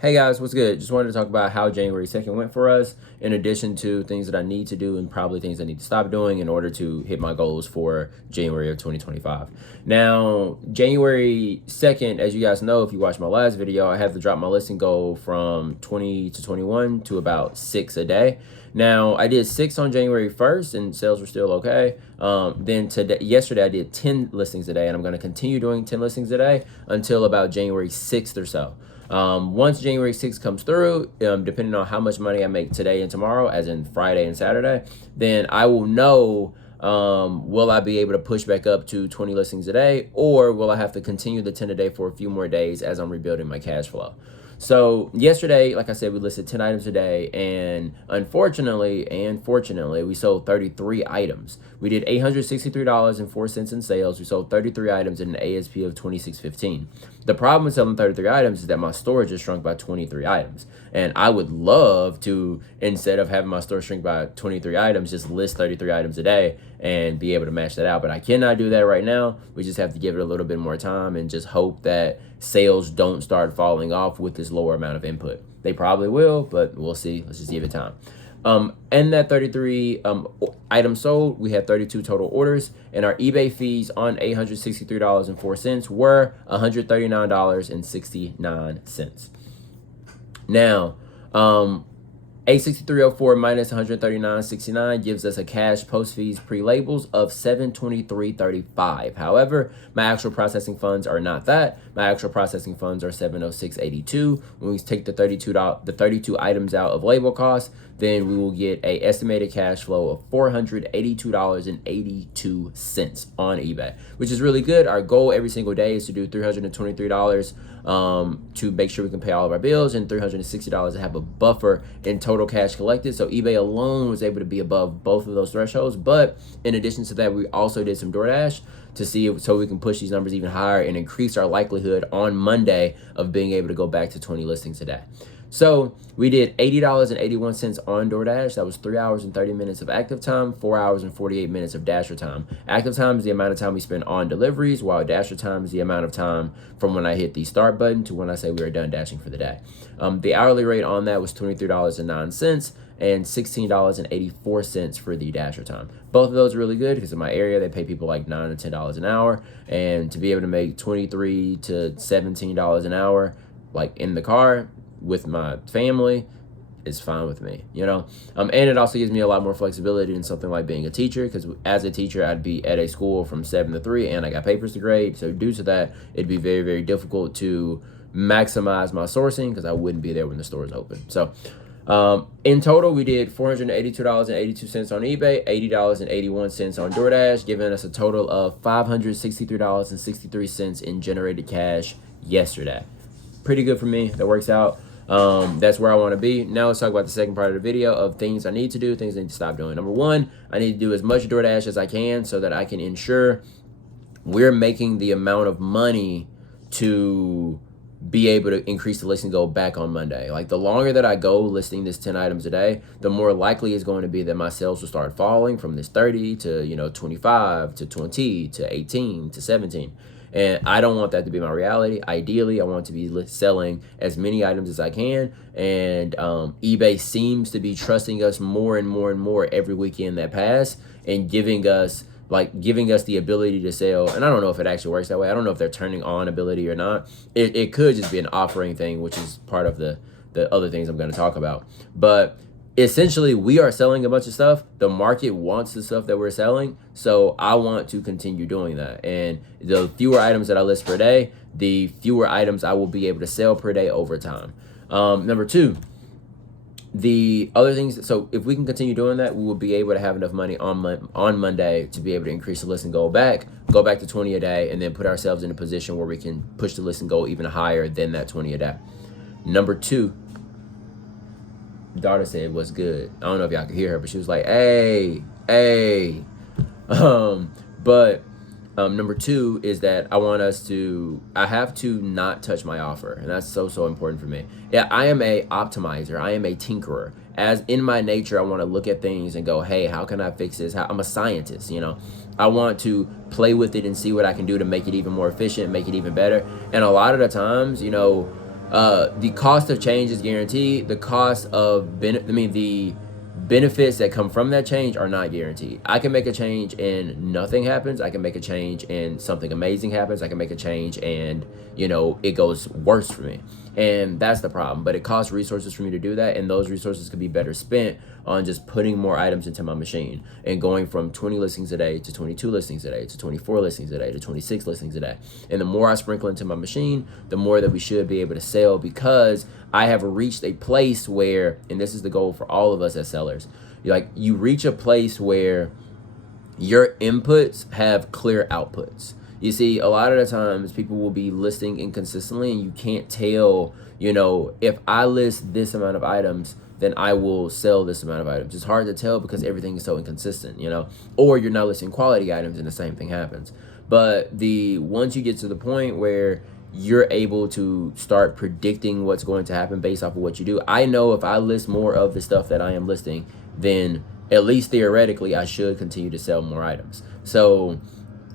Hey guys, what's good? Just wanted to talk about how January 2nd went for us, in addition to things that I need to do and probably things I need to stop doing in order to hit my goals for January of 2025. Now, January 2nd, as you guys know, if you watched my last video, I had to drop my listing goal from 20 to 21 to about 6 a day. Now, I did 6 on January 1st and sales were still okay. Then yesterday I did 10 listings a day, and I'm going to continue doing 10 listings a day until about January 6th or so. Once January 6th comes through, depending on how much money I make today and tomorrow, as in Friday and Saturday, then I will know, will I be able to push back up to 20 listings a day, or will I have to continue the 10 a day for a few more days as I'm rebuilding my cash flow? So yesterday, like I said, we listed 10 items a day, and unfortunately and fortunately, we sold 33 items. We did $863.04 in sales. We sold 33 items at an ASP of $26.15. The problem with selling 33 items is that my store just shrunk by 23 items. And I would love to, instead of having my store shrink by 23 items, just list 33 items a day and be able to match that out. But I cannot do that right now. We just have to give it a little bit more time and just hope that sales don't start falling off with this lower amount of input. They probably will, but we'll see. Let's just give it time. And that 33 items sold, we had 32 total orders, and our eBay fees on $863.04 were $139.69. Now, 863.04 minus 139.69 gives us a cash post fees pre-labels of $723.35. However, my actual processing funds are not that. My actual processing funds are $706.82. When we take the 32 items out of label costs, then we will get a estimated cash flow of $482.82 on eBay, which is really good. Our goal every single day is to do $323 to make sure we can pay all of our bills, and $360 to have a buffer in total cash collected. So eBay alone was able to be above both of those thresholds. But in addition to that, we also did some DoorDash to see if, so we can push these numbers even higher and increase our likelihood on Monday of being able to go back to 20 listings a day. So we did $80.81 on DoorDash. That was 3 hours and 30 minutes of active time, 4 hours and 48 minutes of Dasher time. Active time is the amount of time we spend on deliveries, while Dasher time is the amount of time from when I hit the start button to when I say we are done dashing for the day. The hourly rate on that was $23.09 and $16.84 for the Dasher time. Both of those are really good because in my area, they pay people like $9 to $10 an hour. And to be able to make $23 to $17 an hour, like in the car, with my family, is fine with me, you know? And it also gives me a lot more flexibility in something like being a teacher, because as a teacher, I'd be at a school from 7 to 3 and I got papers to grade. So due to that, it'd be very, very difficult to maximize my sourcing because I wouldn't be there when the store is open. So in total, we did $482.82 on eBay, $80.81 on DoorDash, giving us a total of $563.63 in generated cash yesterday. Pretty good for me. That works out. That's where I want to be. Now let's talk about the second part of the video of things I need to do, things I need to stop doing. Number one, I need to do as much DoorDash as I can so that I can ensure we're making the amount of money to be able to increase the listing goal back on Monday. Like, the longer that I go listing this 10 items a day, the more likely it's going to be that my sales will start falling from this 30 to 25 to 20 to 18 to 17. And I don't want that to be my reality. Ideally, I want to be selling as many items as I can. And eBay seems to be trusting us more and more and more every weekend that pass, and giving us the ability to sell. And I don't know if it actually works that way. I don't know if they're turning on ability or not. It could just be an offering thing, which is part of the other things I'm going to talk about. But essentially, we are selling a bunch of stuff. The market wants the stuff that we're selling. So I want to continue doing that. And the fewer items that I list per day, the fewer items I will be able to sell per day over time. Number two, the other things, so if we can continue doing that, we will be able to have enough money on Monday to be able to increase the listing goal go back to 20 a day, and then put ourselves in a position where we can push the listing goal even higher than that 20 a day. Number two, daughter said, "What's good?" I don't know if y'all could hear her, but she was like, hey. Number two is that I have to not touch my offer. And that's so important for me. Yeah, I am a optimizer. I am a tinkerer. As in my nature, I want to look at things and go, hey, how can I fix this? I'm a scientist, you know? I want to play with it and see what I can do to make it even more efficient, make it even better. And a lot of the times, you know, The cost of change is guaranteed. The cost of the benefits that come from that change are not guaranteed. I can make a change and nothing happens. I can make a change and something amazing happens. I can make a change and, it goes worse for me. And that's the problem. But it costs resources for me to do that. And those resources could be better spent on just putting more items into my machine and going from 20 listings a day to 22 listings a day to 24 listings a day to 26 listings a day. And the more I sprinkle into my machine, the more that we should be able to sell, because I have reached a place where, and this is the goal for all of us as sellers, you reach a place where your inputs have clear outputs. You see, a lot of the times people will be listing inconsistently and you can't tell, if I list this amount of items, then I will sell this amount of items. It's hard to tell because everything is so inconsistent, or you're not listing quality items and the same thing happens. But once you get to the point where you're able to start predicting what's going to happen based off of what you do, I know if I list more of the stuff that I am listing, then at least theoretically I should continue to sell more items. So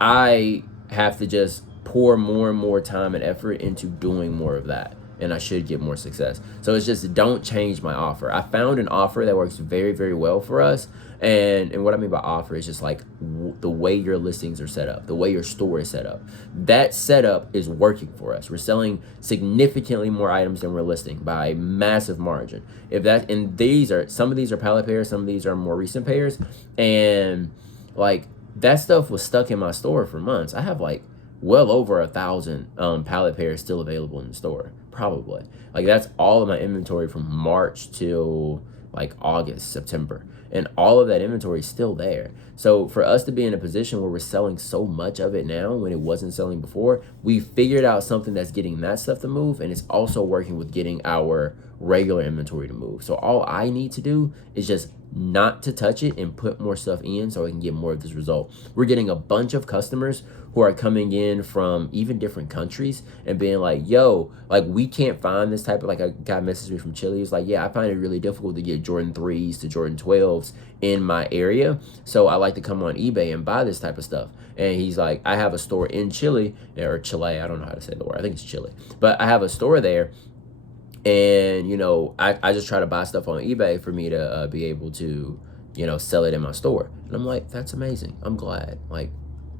I have to just pour more and more time and effort into doing more of that, and I should get more success. So it's just, don't change my offer. I found an offer that works very, very well for us. And what I mean by offer is just like the way your listings are set up, the way your store is set up. That setup is working for us. We're selling significantly more items than we're listing by a massive margin. Some of these are pallet pairs, some of these are more recent pairs, and that stuff was stuck in my store for months. I have well over 1,000 pallet pairs still available in the store, probably. That's all of my inventory from March till August, September. And all of that inventory is still there. So for us to be in a position where we're selling so much of it now when it wasn't selling before, we figured out something that's getting that stuff to move, and it's also working with getting our regular inventory to move. So all I need to do is just not to touch it and put more stuff in so I can get more of this result. We're getting a bunch of customers who are coming in from even different countries and being like, yo, we can't find this type of, a guy messaged me from Chile. He's like, yeah, I find it really difficult to get Jordan 3s to Jordan 12s in my area. So I like to come on eBay and buy this type of stuff. And he's like, I have a store in Chile, or Chile, I don't know how to say the word. I think it's Chile. But I have a store there. And, I just try to buy stuff on eBay for me to be able to, sell it in my store. And I'm like, that's amazing. I'm glad.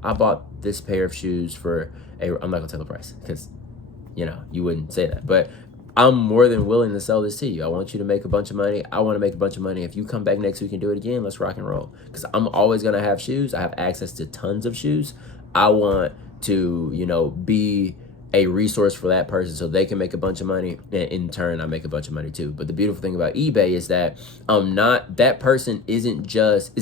I bought this pair of shoes for I'm not going to tell the price because, you wouldn't say that. But I'm more than willing to sell this to you. I want you to make a bunch of money. I want to make a bunch of money. If you come back next week and do it again, let's rock and roll. Because I'm always going to have shoes. I have access to tons of shoes. I want to, be a resource for that person so they can make a bunch of money, and in turn I make a bunch of money too. But the beautiful thing about eBay is that that person is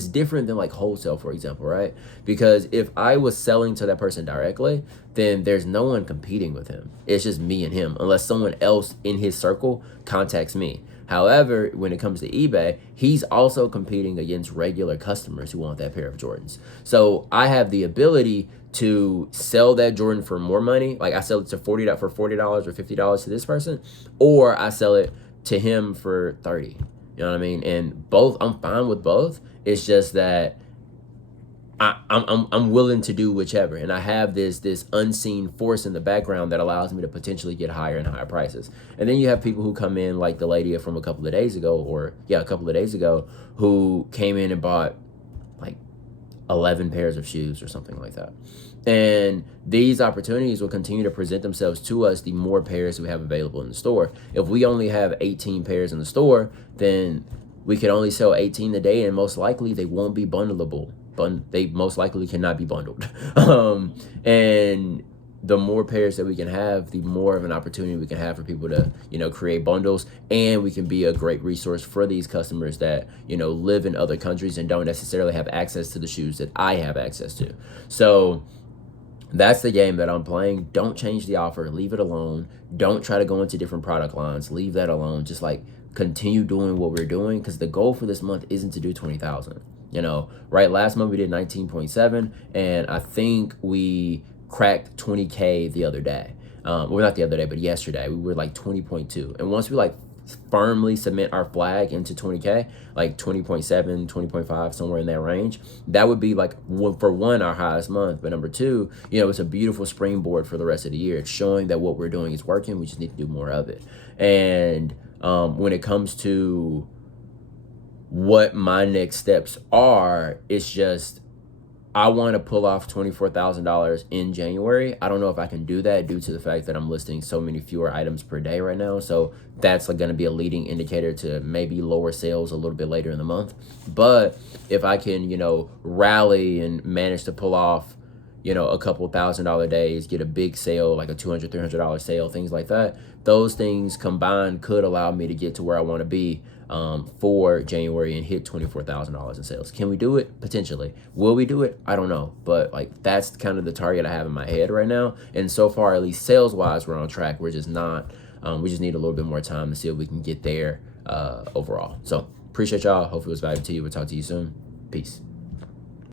different than wholesale, for example, right? Because if I was selling to that person directly, then there's no one competing with him. It's just me and him, unless someone else in his circle contacts me. However, when it comes to eBay, he's also competing against regular customers who want that pair of Jordans. So I have the ability to sell that Jordan for more money. I sell it for $40 or $50 to this person, or I sell it to him for $30. You know what I mean? And both, I'm fine with both. It's just that I'm willing to do whichever, and I have this unseen force in the background that allows me to potentially get higher and higher prices. And then you have people who come in, like the lady from a couple of days ago, who came in and bought 11 pairs of shoes or something like that. And these opportunities will continue to present themselves to us the more pairs we have available in the store. If we only have 18 pairs in the store, then we can only sell 18 a day, and most likely they won't be bundleable. They most likely cannot be bundled. And the more pairs that we can have, the more of an opportunity we can have for people to, create bundles, and we can be a great resource for these customers that, live in other countries and don't necessarily have access to the shoes that I have access to. So that's the game that I'm playing. Don't change the offer. Leave it alone. Don't try to go into different product lines. Leave that alone. Just continue doing what we're doing, because the goal for this month isn't to do 20,000. Right? Last month we did 19.7, and I think we cracked 20K the other day. Well, not the other day, but yesterday we were 20.2. And once we firmly cement our flag into 20K, like 20.7, 20.5, somewhere in that range, that would be like, for one, our highest month. But number two, it's a beautiful springboard for the rest of the year. It's showing that what we're doing is working. We just need to do more of it. And when it comes to what my next steps are, it's just, I want to pull off $24,000 in January. I don't know if I can do that due to the fact that I'm listing so many fewer items per day right now. So that's like going to be a leading indicator to maybe lower sales a little bit later in the month. But if I can, rally and manage to pull off, a couple $1,000 days, get a big sale, like a $200, $300 sale, things like that, those things combined could allow me to get to where I want to be for January and hit $24,000 in sales. Can we do it? Potentially. Will we do it? I don't know. But like, that's kind of the target I have in my head right now. And so far, at least sales wise, we're on track. We're just not, we just need a little bit more time to see if we can get there overall. So appreciate y'all. Hopefully it was valuable to you. We'll talk to you soon. Peace.